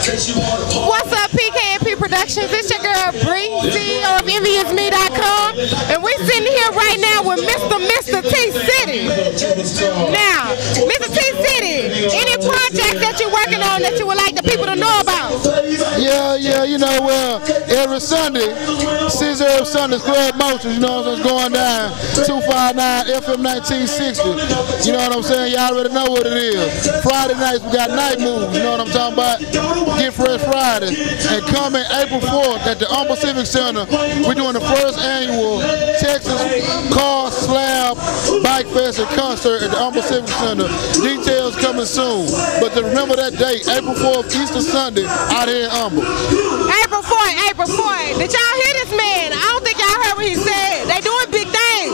What's up, PKNP Productions? It's your girl Breezy of EnviousMe.com, and we're sitting here right now with Mr. T City. Now, Mr. T City, any projects that you're working on that you would like the people to know about? Yeah, you know, well, every Sunday, Scissor Sundays Club Motions, you know, it's going down, 259 FM 1960. You know what I'm saying? Y'all already know what it is. Friday nights, we got night moves, you know what I'm talking about? Get Fresh Friday. And coming April 4th at the Humble Civic Center, we're doing the first annual Texas Car Slab Bike Fest and concert at the Humble Civic Center. Details coming soon. But to remember that date, April 4th, Easter Sunday, out here in Humble. April 4th. Did y'all hear this man? I don't think y'all heard what he said. They doing big things.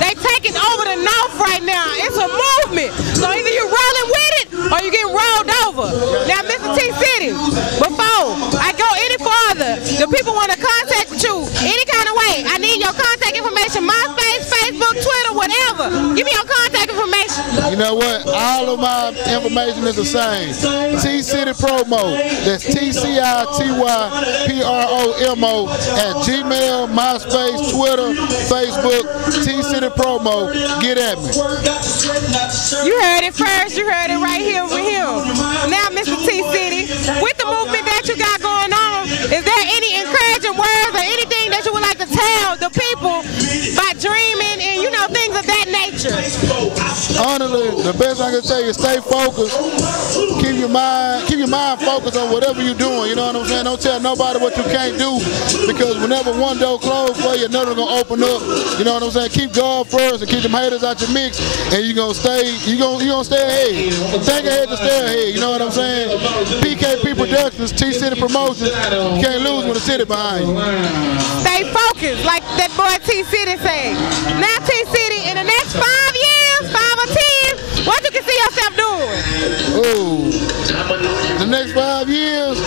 They taking over the North right now. It's a movement. So either you rolling with it or you get rolled over. Now, Mr. T City, before I go any further, the people want to contact you any kind of way. I need your contact information, MySpace, Facebook, Twitter, whatever. Give me your contact information. You know what? All of my information is the same. T City Promo. That's TCITYPROMO at Gmail, MySpace, Twitter, Facebook. T City Promo. Get at me. You heard it first. You heard it right here with him. Now, Mr. T City, with the movement that you got going on, is there any encouraging words or anything that you would like to tell the people by dreaming and, you know, things of that nature? Honestly, the best I can tell you is stay focused. Keep your mind focused on whatever you're doing. You know what I'm saying? Don't tell nobody what you can't do, because whenever one door closed for you, another gonna open up. You know what I'm saying? Keep God first and keep them haters out your mix, and you're gonna stay ahead. Think ahead to stay ahead. You know what I'm saying? PKP Productions, T City Promotions. You can't lose with the city behind you. Stay focused, like that boy T City said. Now, T City, in the next 5 years, 5 or 10, what you can see yourself doing? Ooh, the next 5 years,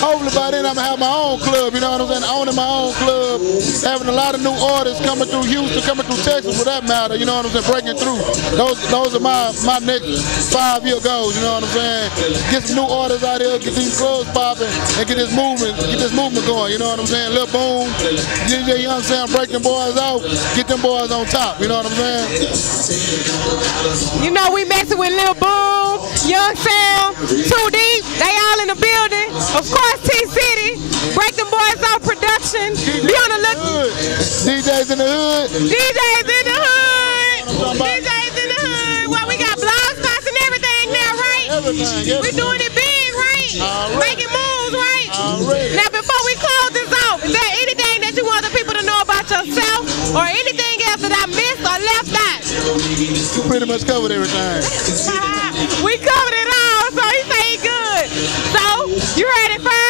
hopefully by then I'm gonna have my own club, you know what I'm saying? Owning my own club, having a lot of new artists coming through Houston, coming through Texas for that matter, you know what I'm saying? Breaking through. Those are my next 5-year goals, you know what I'm saying? Get some new artists out here, get these clubs popping, and get this movement going, you know what I'm saying? Lil Boom, DJ Young Sam, break them boys out, get them boys on top, you know what I'm saying? You know, we messing with Lil Boom, Young Sam, Too Deep, they all in the building. Of course, T City, Break Them Boys Out Production. Be on the look. DJs in the hood. DJs in the hood. DJs in the hood. Well, we got blog spots and everything now, right? Everything. We doing it big, right? Making moves, right? Now, before we close this off, is there anything that you want the people to know about yourself or anything else that I missed or left out? You pretty much covered everything. We covered it all, so he say he good. So, you heard it first.